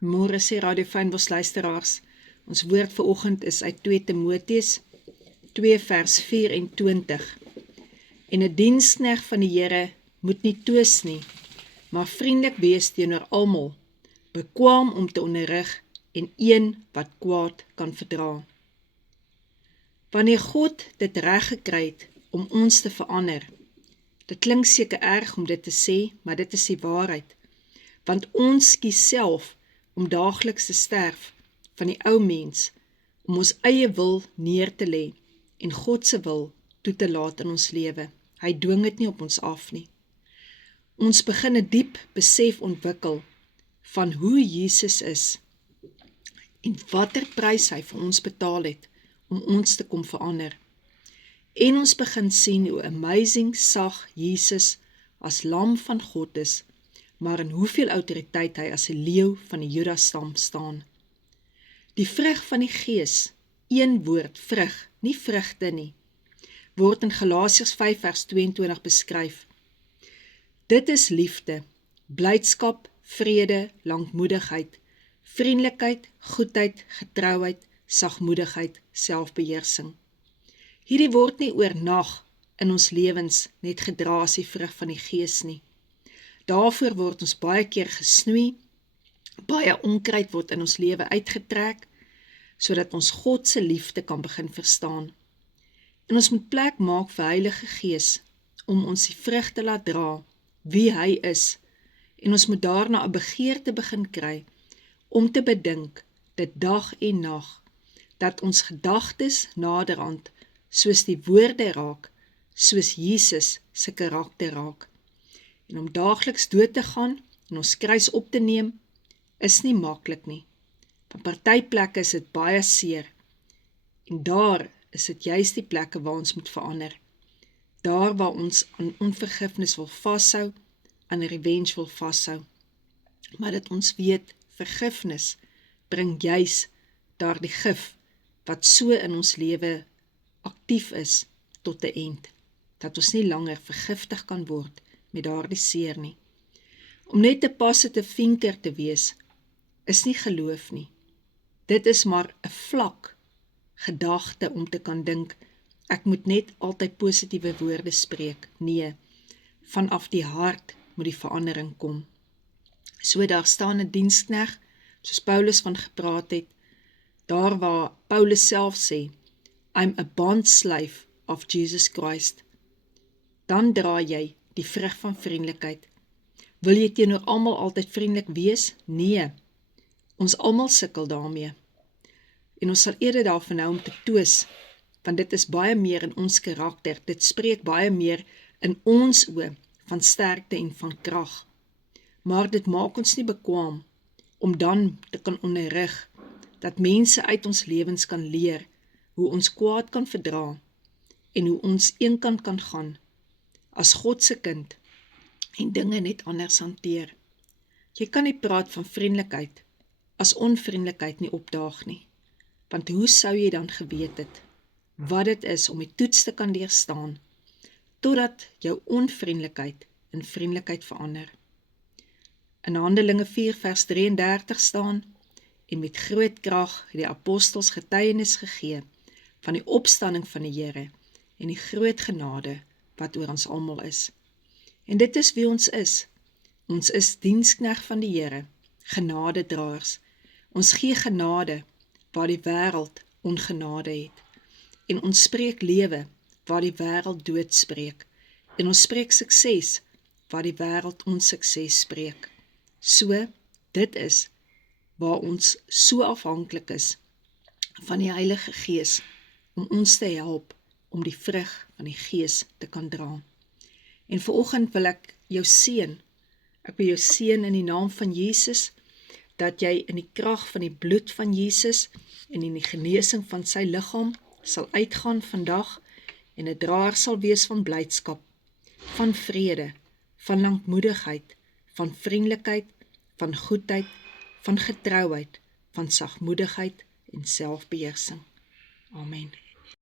Môre sê Radio Fynbos luisteraars, ons woord vir oggend is uit 2 Timoteus 2 vers 24. En 'n diensknegt van die Here moet nie toos nie, maar vriendelik wees teenoor almal, bekwaam om te onderrig en een wat kwaad kan verdra. Wanneer God dit reg gekry het om ons te verander, dit klink seker erg om dit te sê, maar dit is die waarheid, want ons kies self om daagliks te sterf van die ou mens, om ons eie wil neer te lê en God se wil toe te laat in ons lewe. Hy dwing dit nie op ons af nie. Ons begin 'n diep besef ontwikkel van hoe Jesus is en watter prys hy vir ons betaal het om ons te kom verander. En ons begin sien hoe amazing sag Jesus as lam van God is, maar in hoeveel autoriteit hy as 'n leeu van die Juda-stam staan. Die vrug van die Gees, een woord, vrug, nie vrugte nie, word in Galasiërs 5 vers 22 beskryf. Dit is liefde, blydskap, vrede, lankmoedigheid, vriendelikheid, goedheid, getrouheid, sagmoedigheid, selfbeheersing. Hierdie word nie oornag in ons lewens net gedra as die vrug van die Gees nie. Daarvoor word ons baie keer gesnoei, baie onkruid word in ons lewe uitgetrek, sodat ons God se liefde kan begin verstaan. En ons moet plek maak vir Heilige Gees, om ons die vrug te laat dra, wie hy is, en ons moet daarna 'n begeerte begin kry, om te bedink, dit dag en nag, dat ons gedagtes naderhand, soos die woorde raak, soos Jesus se karakter raak. En om daagliks dood te gaan, en ons kruis op te neem, is nie maklik nie. Van party plekke is dit baie seer, en daar is dit juist die plekke waar ons moet verander. Daar waar ons aan onvergifnis wil vashou, aan revenge wil vashou. Maar dat ons weet, vergifnis bring juis daardie gif, wat so in ons lewe aktief is, tot 'n eind, dat ons nie langer vergiftig kan word met daardie seer nie. Om net 'n positive thinker te wees, is nie geloof nie. Dit is maar 'n vlak gedagte om te kan dink, ek moet net altyd positiewe woorde spreek. Nee, vanaf die hart moet die verandering kom. So daar staan 'n diensknegt, soos Paulus van gepraat het, daar waar Paulus self sê, I'm a bondslave of Jesus Christ. Dan dra jy die vrug van vriendelikheid. Wil jy teenoor almal altyd vriendelik wees? Nee, ons almal sukkel daarmee. En ons sal eerder daarvan hou om te toos, want dit is baie meer in ons karakter, dit spreek baie meer in ons oë van sterkte en van krag. Maar dit maak ons nie bekwaam om dan te kan onderrig, dat mense uit ons lewens kan leer, hoe ons kwaad kan verdra, en hoe ons eenkant kan gaan, as God se kind, en dinge net anders hanteer. Jy kan nie praat van vriendelikheid, as onvriendelikheid nie opdaag nie, want hoe sou jy dan geweet het, wat dit is om die toets te kan deurstaan, totdat jou onvriendelikheid in vriendelikheid verander. In Handelinge 4 vers 33 staan, en met groot krag het die apostels getuienis gegee van die opstanding van die Here en die groot genade wat oor ons almal is. En dit is wie ons is. Ons is diensknegt van die Here, genadedraers. Ons gee genade waar die wêreld ongenade het. En ons spreek lewe waar die wêreld dood spreek. En ons spreek sukses waar die wêreld onsukses spreek. So, dit is waar ons so afhanklik is van die Heilige Gees om ons te help om die vrug van die Gees te kan dra. En vanoggend wil ek jou seën. Ek wil jou seën in die naam van Jesus, dat jy in die krag van die bloed van Jesus en in die genesing van sy liggaam sal uitgaan vandag en 'n draer sal wees van blydskap, van vrede, van lankmoedigheid, van vriendelikheid, van goedheid, van getrouheid, van sagmoedigheid en selfbeheersing. Amen.